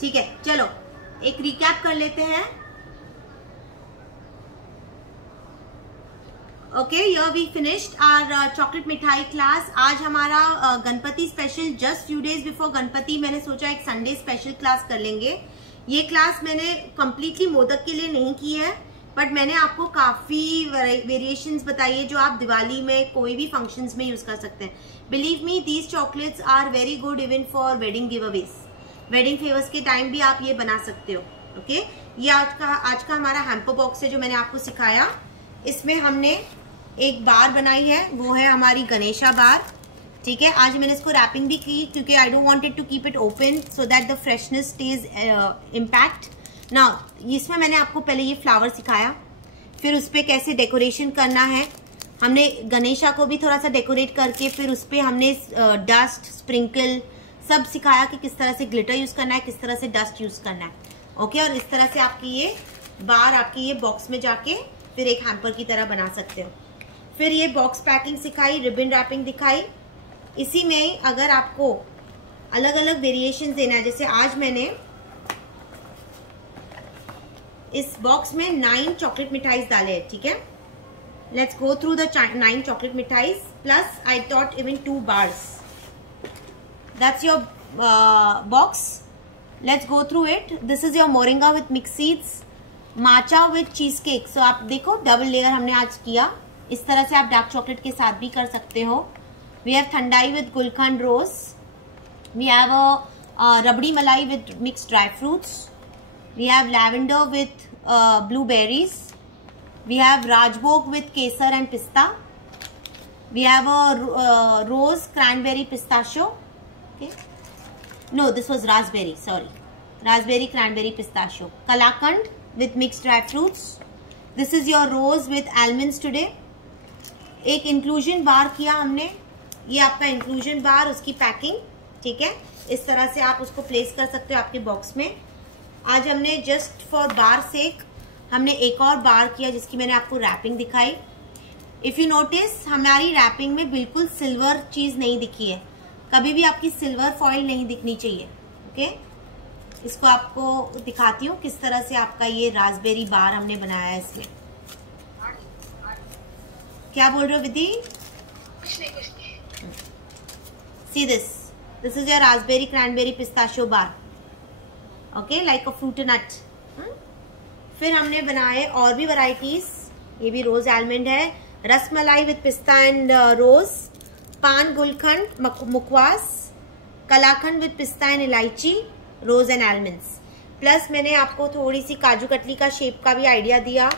ठीक है, चलो एक रिकैप कर लेते हैं। Okay, here we finished our chocolate मिठाई क्लास। आज हमारा Ganpati special, just few days before Ganpati मैंने सोचा एक संडे स्पेशल क्लास कर लेंगे। ये क्लास मैंने कंप्लीटली मोदक के लिए नहीं की है, बट मैंने आपको काफी वेरिएशंस बताई है जो आप दिवाली में कोई भी फंक्शंस में यूज कर सकते हैं। Believe me, these chocolates are very good even for wedding giveaways. Wedding favours के टाइम भी आप ये बना सकते हो। ओके, ये आज का हमारा हैम्पर बॉक्स है जो मैंने आपको सिखाया। इसमें हमने एक बार बनाई है, वो है हमारी गणेशा बार। ठीक है, आज मैंने इसको रैपिंग भी की क्योंकि I don't wanted to keep it open so that the freshness stays impact. Now इसमें मैंने आपको पहले ये फ्लावर सिखाया, फिर उस पर कैसे डेकोरेशन करना है। हमने गणेशा को भी थोड़ा सा डेकोरेट करके फिर उस पर हमने डस्ट स्प्रिंकल सब सिखाया कि किस तरह से ग्लिटर यूज करना है, किस तरह से डस्ट यूज करना है। ओके, और इस तरह से आपकी ये बार आपकी ये बॉक्स में जाके फिर एक हैम्पर की तरह बना सकते हो। फिर ये बॉक्स पैकिंग सिखाई, रिबन रैपिंग दिखाई। इसी में अगर आपको अलग अलग वेरिएशन देना है, जैसे आज मैंने इस बॉक्स में 9 चॉकलेट मिठाई डाले हैं। ठीक है, let's go through the 9 chocolate मिठाई plus I thought even 2 bars. That's your box, let's go through it. This is your moringa with mix seeds, matcha with cheesecake. So आप देखो double layer हमने आज किया। इस तरह से आप डार्क चॉकलेट के साथ भी कर सकते हो। We have thandai with gulkand rose, we have rabri malai with mixed dry fruits, we have lavender with blueberries, we have Rajbhog with kesar and pista, we have rose cranberry pistachio. Okay, no this was raspberry, sorry, raspberry cranberry pistachio. Kalakand with mixed dry fruits. This is your rose with almonds today. एक inclusion bar किया हमने, ये आपका inclusion बार, उसकी packing. ठीक है, इस तरह से आप उसको प्लेस कर सकते हो आपके बॉक्स में। आज हमने जस्ट फॉर बार सेक हमने एक और बार किया जिसकी मैंने आपको रैपिंग दिखाई। इफ यू नोटिस, हमारी रैपिंग में बिल्कुल सिल्वर चीज नहीं दिखी है, कभी भी आपकी सिल्वर फॉइल नहीं दिखनी चाहिए। ओके, इसको आपको दिखाती हूँ किस तरह से आपका ये रास्पबेरी बार हमने बनाया है। इसमें क्या बोल रहे हो विधि? कुछ नहीं। See this is your raspberry cranberry pistachio bar. Okay, like a fruit nut. फिर हमने बनाए और भी वैरायटीज। ये भी रोज आलमंड है, रसमलाई विद पिस्ता एंड रोज, पान गुलखंड मुखवास, कलाखंड विद पिस्ता एंड इलायची, रोज एंड आलमंड्स। प्लस मैंने आपको थोड़ी सी काजू कतली का शेप का भी आइडिया दिया।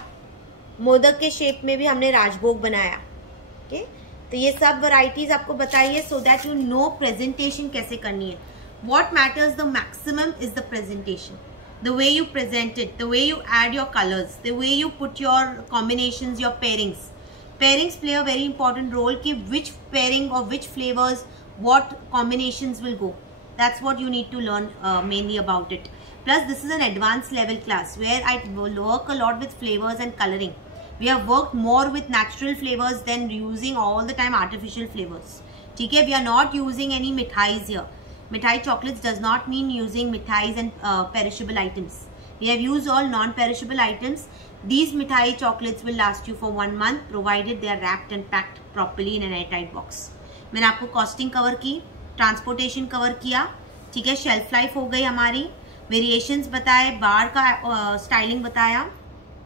मोदक के शेप में भी हमने राजभोग बनाया। ओके, तो ये सब वैरायटीज आपको बताइए so that you know presentation कैसे करनी है। What matters the maximum is the presentation, the way you present it, the way you add your colours, the way you put your combinations, your pairings. Pairings play a very important role कि which pairing और which flavours, what combinations will go. That's what you need to learn mainly about it. Plus, this is an advanced level class where I work a lot with flavors and coloring. We have worked more with natural flavors than using all the time artificial flavors. ठीक है, we are not using any mithais here. Mithai chocolates does not mean using mithais and perishable items. We have used all non-perishable items. These mithai chocolates will last you for 1 month provided they are wrapped and packed properly in an airtight box. मैंने आपको costing cover की, transportation cover किया। ठीक है, shelf life हो गई हमारी, variations बताए, बार का स्टाइलिंग बताया।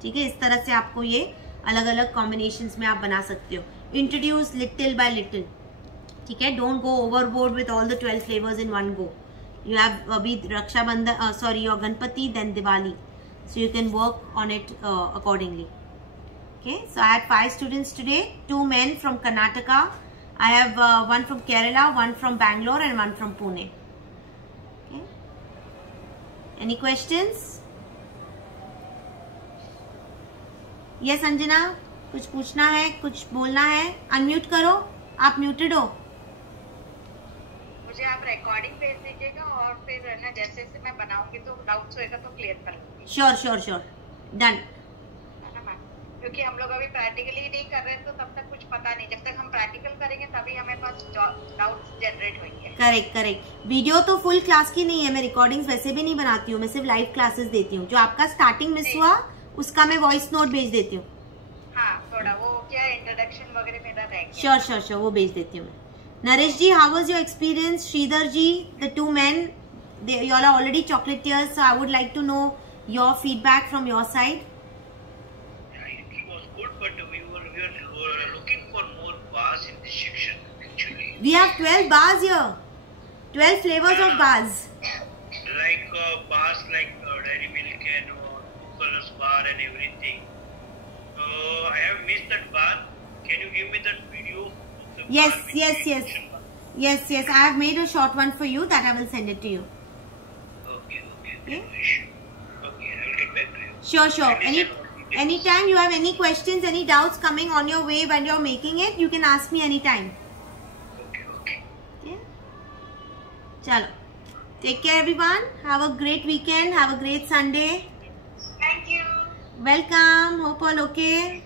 ठीक है, इस तरह से आपको ये अलग अलग कॉम्बिनेशंस में आप बना सकते हो। Introduce little by little. ठीक है, don't go overboard with all the 12 flavours in one go. You have अभी Rakshabandhan, sorry, your Ganpati, then Diwali, so you can work on it accordingly. Okay, so I had 5 students today, 2 men from Karnataka. I have one from Kerala, one from Bangalore and one from Pune. Okay. Any questions? Yes, Anjana, कुछ पूछना है, कुछ बोलना है? Unmute करो, आप muted हो। मुझे आप रिकॉर्डिंग भेज दीजिएगा और फिर ना जैसे जैसे मैं बनाऊंगी तो डाउट्स होएगा तो क्लियर कर लूंगी। Sure, done. क्योंकि क्योंकि हम लोग अभी प्रैक्टिकली नहीं कर रहे तो तब तक कुछ पता नहीं, जब तक हम प्रैक्टिकल करेंगे तभी हमें पास डाउट्स जनरेट होंगे। Correct correct. वीडियो तो फुल क्लास की नहीं है, मैं रिकॉर्डिंग्स वैसे भी नहीं बनाती हूँ, मैं सिर्फ लाइव क्लासेस देती हूँ। जो आपका स्टार्टिंग मिस हुआ उसका मैं वॉइस नोट भेज देती हूँ। हाँ, थोड़ा वो क्या इंट्रोडक्शन वगैरह मेरा रह गया। श्योर श्योर श्योर, वो भेज देती हूँ मैं। Naresh ji, how was your experience? Sridhar ji, the two man, you all are already chocolatiers, so I would like to know your feedback from your side. It was good, but we were looking for more bars in this section actually. We have 12 bars here, 12 flavors of bars. Like bars like Dairy Milk and Colors bar and everything. So I have missed that bar. Can you give me that video? Of the Yes, bar which yes, you yes. mentioned? Yes, yes, I have made a short one for you that I will send it to you. Okay. Okay. Okay, I will get back to you. Sure, sure. And listen all details. Anytime you have any questions, any doubts coming on your way when you're making it, you can ask me anytime. Okay. Okay? Chalo. Take care everyone. Have a great weekend. Have a great Sunday. Thank you. Welcome. Hope all okay.